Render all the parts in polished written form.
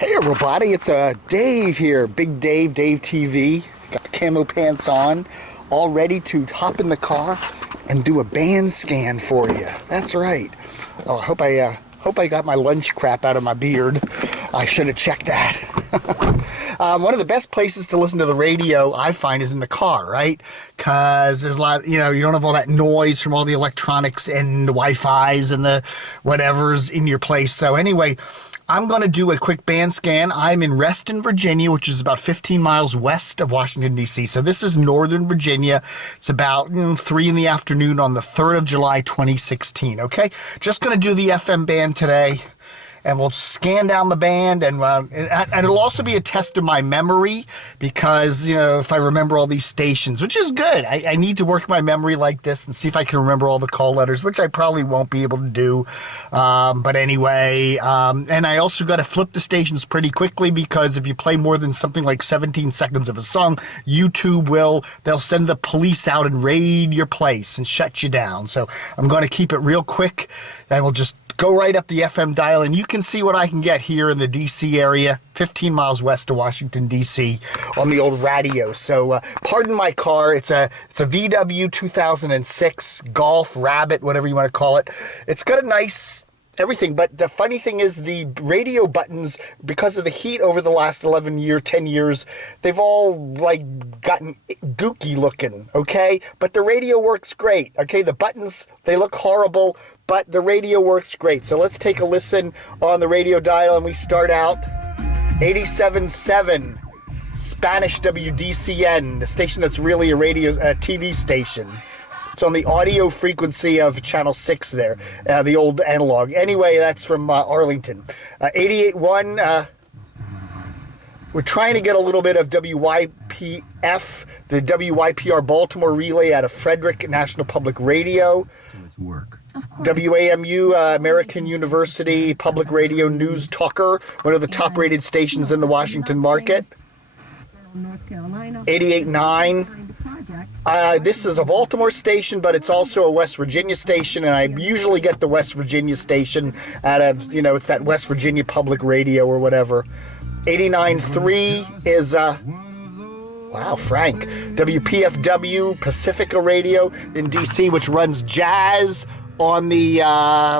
Hey everybody, it's Dave here, Big Dave, Dave TV. Got the camo pants on, all ready to hop in the car and do a band scan for you. That's right. Oh, I hope I got my lunch crap out of my beard. I should have checked that. One of the best places to listen to the radio, I find, is in the car, right? Because there's a lot, you don't have all that noise from all the electronics and the Wi-Fi's and the whatever's in your place. So anyway, I'm going to do a quick band scan. I'm in Reston, Virginia, which is about 15 miles west of Washington, D.C. So this is Northern Virginia. It's about 3 in the afternoon on the 3rd of July, 2016, okay? Just going to do the FM band today, and we'll scan down the band, and it'll also be a test of my memory because, if I remember all these stations, which is good. I need to work my memory like this and see if I can remember all the call letters, which I probably won't be able to do. But anyway, and I also got to flip the stations pretty quickly because if you play more than something like 17 seconds of a song, YouTube they'll send the police out and raid your place and shut you down. So I'm going to keep it real quick, and we'll just go right up the FM dial, and you can see what I can get here in the D.C. area, 15 miles west of Washington, D.C., on the old radio. So, pardon my car. It's a VW 2006 Golf Rabbit, whatever you want to call it. It's got a nice everything, but the funny thing is the radio buttons, because of the heat over the last 10 years, they've all gotten gooky looking, okay? But the radio works great, okay? The buttons, they look horrible, but the radio works great. So let's take a listen on the radio dial, and we start out 87.7 Spanish WDCN, the station that's really a TV station. It's on the audio frequency of channel 6 there, the old analog. Anyway, that's from Arlington. 88.1, we're trying to get a little bit of WYPF, the WYPR Baltimore relay out of Frederick National Public Radio. WAMU, American University Public Radio News Talker, one of the top-rated stations in the Washington market. 88.9. This is a Baltimore station, but it's also a West Virginia station, and I usually get the West Virginia station out of, it's that West Virginia Public Radio or whatever. 89.3 is, wow, Frank. WPFW, Pacifica Radio in D.C., which runs jazz on the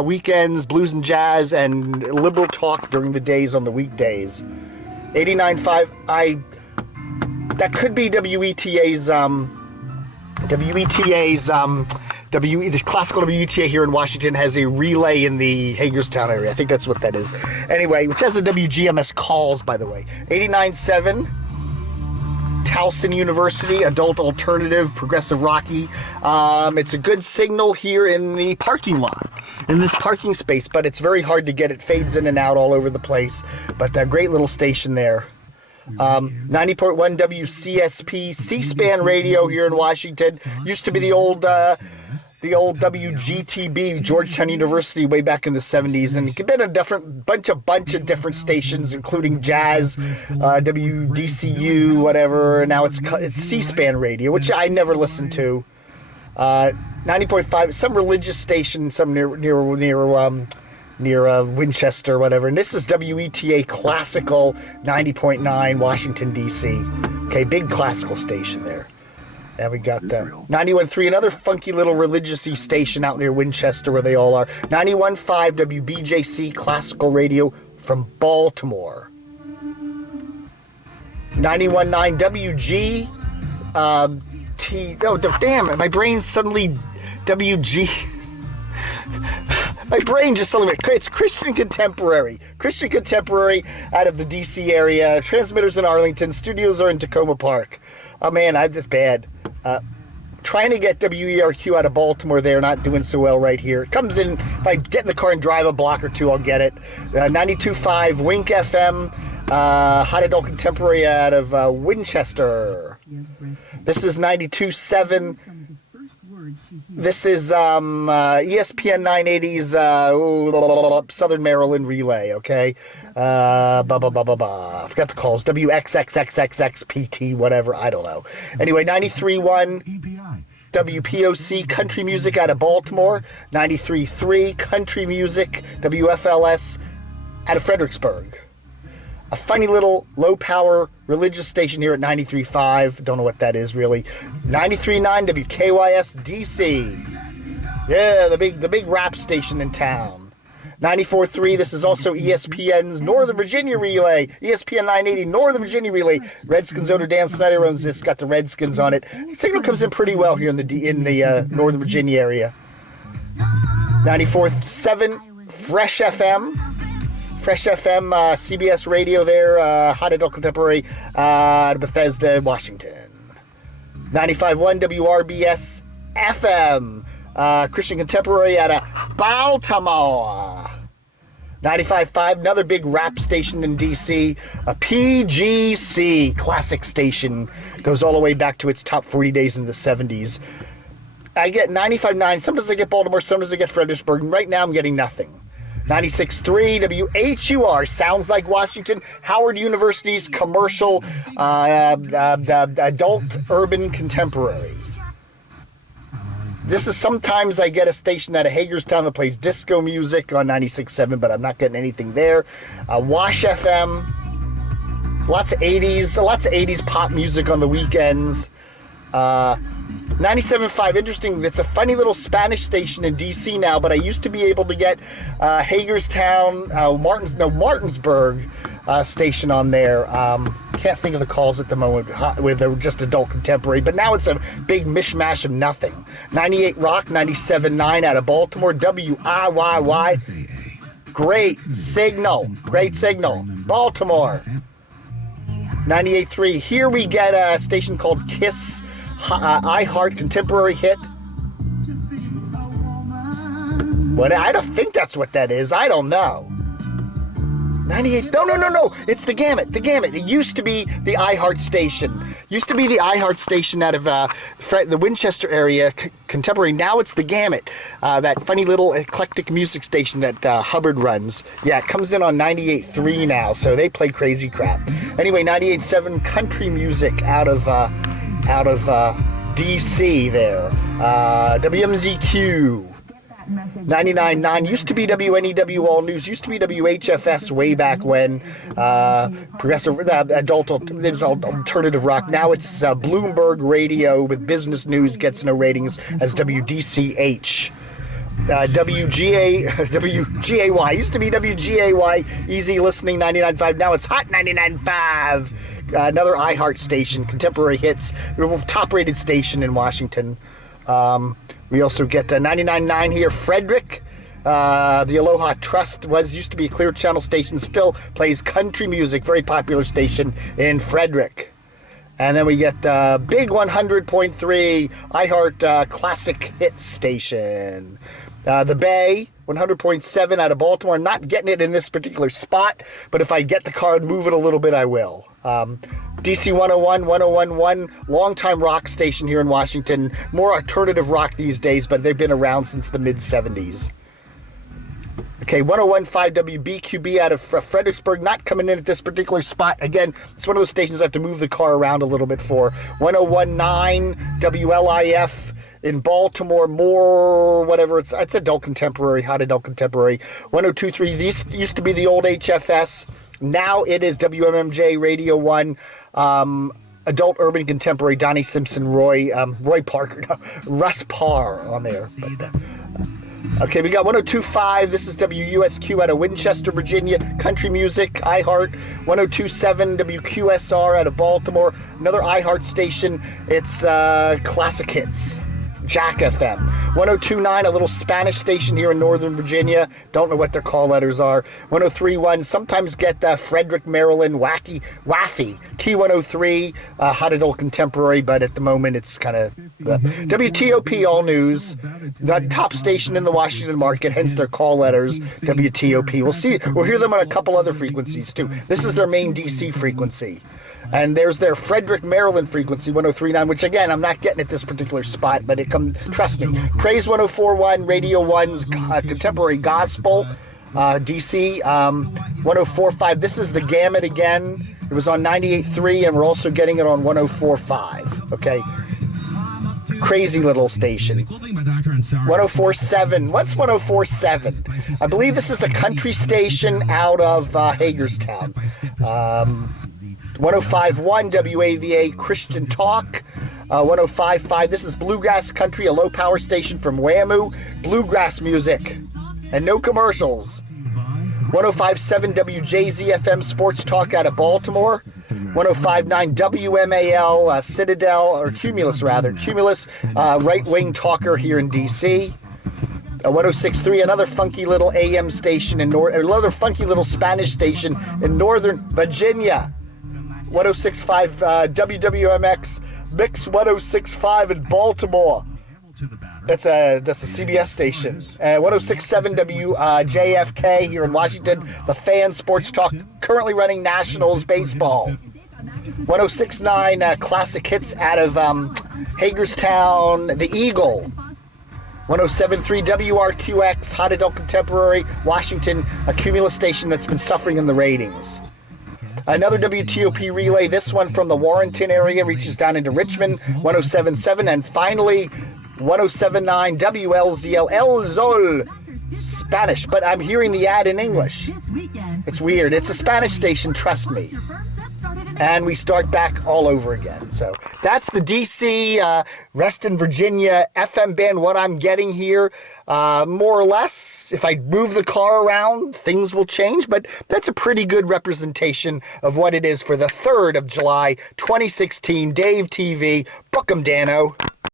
weekends, blues and jazz, and liberal talk during the days on the weekdays. 89.5, that could be WETA's, the classical WETA here in Washington has a relay in the Hagerstown area. I think that's what that is. Anyway, which has the WGMS calls, by the way. 89.7. Towson University, adult alternative, progressive rocky. It's a good signal here in the parking lot, in this parking space, but it's very hard to get. It fades in and out all over the place, but a great little station there. 90.1 WCSP C-SPAN radio here in Washington. Used to be the old WGTB, Georgetown University, way back in the 70s, and it's been a bunch of different stations, including jazz, WDCU, whatever. Now it's C-SPAN radio, which I never listened to. 90.5, some religious station, some near Winchester, whatever. And this is WETA Classical 90.9, Washington, D.C. Okay, big classical station there. And we got 91.3, another funky little religious-y station out near Winchester where they all are. 91.5 WBJC Classical Radio from Baltimore. 91.9 WG damn it, my brain suddenly WG. My brain just suddenly went, it's Christian Contemporary out of the D.C. area. Transmitters in Arlington, studios are in Tacoma Park. Oh man, this bad. Trying to get WERQ out of Baltimore there, not doing so well right here. It comes in, if I get in the car and drive a block or two, I'll get it. 92.5 Wink FM, Hot Adult Contemporary out of Winchester. This is 92.7. This is ESPN 980's Southern Maryland Relay, okay? I forgot the calls. WXXXXXPT, whatever, I don't know. Anyway, 93.1 WPOC Country Music out of Baltimore. 93.3 Country Music, WFLS out of Fredericksburg. a funny little low-power religious station here at 93.5. Don't know what that is, really. 93.9 WKYS DC. Yeah, the big rap station in town. 94.3, this is also ESPN's Northern Virginia Relay. ESPN 980 Northern Virginia Relay. Redskins owner Dan Snyder owns this, got the Redskins on it. The signal comes in pretty well here in the Northern Virginia area. 94.7, Fresh FM. Fresh FM, CBS Radio there, Hot Adult Contemporary, Bethesda, Washington. 95.1 WRBS FM. Christian Contemporary out of Baltimore. 95.5, another big rap station in DC, a PGC classic station, goes all the way back to its top 40 days in the 70s. I get 95.9, sometimes I get Baltimore, sometimes I get Fredericksburg, and right now I'm getting nothing. 96.3 WHUR, sounds like Washington, Howard University's commercial adult urban contemporary. This is sometimes I get a station out of Hagerstown that plays disco music on 96.7, but I'm not getting anything there. Wash FM, lots of 80s pop music on the weekends. 97.5, interesting, it's a funny little Spanish station in DC now, but I used to be able to get Hagerstown, Martinsburg station on there. Can't think of the calls at the moment with just adult contemporary, but now it's a big mishmash of nothing. 98 Rock, 97.9 out of Baltimore, WIYY. Great signal, Baltimore. 98.3, here we get a station called KISS, iHeart Contemporary Hit. What? I don't think that's what that is. I don't know. 98. No. It's the Gamut. It used to be the iHeart station. Out of the Winchester area, contemporary. Now it's the Gamut. That funny little eclectic music station that Hubbard runs. Yeah, it comes in on 98.3 now, so they play crazy crap. Anyway, 98.7 country music out of DC there. WMZQ. 99.9 used to be WNEW All News, used to be WHFS way back when. Progressive adult alternative rock. Now it's Bloomberg Radio with business news gets no ratings as WDCH. WGAY used to be WGAY easy listening 99.5. Now it's Hot 99.5. Another iHeart station, contemporary hits, top rated station in Washington. We also get 99.9 here, Frederick. The Aloha Trust used to be a Clear Channel station, still plays country music, very popular station in Frederick. And then we get big 100.3 iHeart classic hits station. The Bay, 100.7 out of Baltimore. I'm not getting it in this particular spot, but if I get the car and move it a little bit, I will. DC 101, 101.1, longtime rock station here in Washington. More alternative rock these days, but they've been around since the mid-70s. Okay, 101.5 WBQB out of Fredericksburg, not coming in at this particular spot. Again, it's one of those stations I have to move the car around a little bit for. 101.9 WLIF in Baltimore, more whatever, it's adult contemporary, hot adult contemporary. 102.3, these used to be the old HFS. Now it is WMMJ Radio 1, adult urban contemporary, Donnie Simpson, Roy Parker, Russ Parr on there. Okay, we got 102.5, this is WUSQ out of Winchester, Virginia, country music, iHeart. 102.7 WQSR out of Baltimore, another iHeart station, it's classic hits. Jack FM. 102.9, a little Spanish station here in Northern Virginia. Don't know what their call letters are. 103.1, sometimes get Frederick, Maryland, Waffy. Key 103, hot adult contemporary, but at the moment it's kind of... WTOP All News, the top station in the Washington market, hence their call letters, WTOP. We'll hear them on a couple other frequencies too. This is their main DC frequency. And there's their Frederick, Maryland frequency, 103.9, which again, I'm not getting at this particular spot, but trust me. Praise 104.1, Radio 1's contemporary gospel, DC, 104.5. This is the Gamut again. It was on 98.3, and we're also getting it on 104.5, okay? Crazy little station. 104.7. What's 104.7? I believe this is a country station out of Hagerstown. 105.1 WAVA Christian Talk. 105.5. This is Bluegrass Country, a low-power station from WAMU. Bluegrass music and no commercials. 105.7 WJZ FM Sports Talk out of Baltimore. 105.9 WMAL Citadel, or Cumulus rather. Cumulus, right-wing talker here in D.C. 106.3, another funky little AM station in another funky little Spanish station in Northern Virginia. 106.5 WWMX Mix 106.5 in Baltimore. That's a CBS station. 106.7 WJFK here in Washington. The Fan Sports Talk, currently running Nationals baseball. 106.9 Classic Hits out of Hagerstown, The Eagle. 107.3 WRQX Hot Adult Contemporary, Washington, a Cumulus station that's been suffering in the ratings. Another WTOP relay, this one from the Warrenton area, reaches down into Richmond, 107.7, and finally 107.9 WLZL El Zol, Spanish, but I'm hearing the ad in English. It's weird. It's a Spanish station, trust me. And we start back all over again. So that's the DC, Reston, Virginia FM band, what I'm getting here. More or less, if I move the car around, things will change. But that's a pretty good representation of what it is for the 3rd of July, 2016. Dave TV. Book 'em, Dano.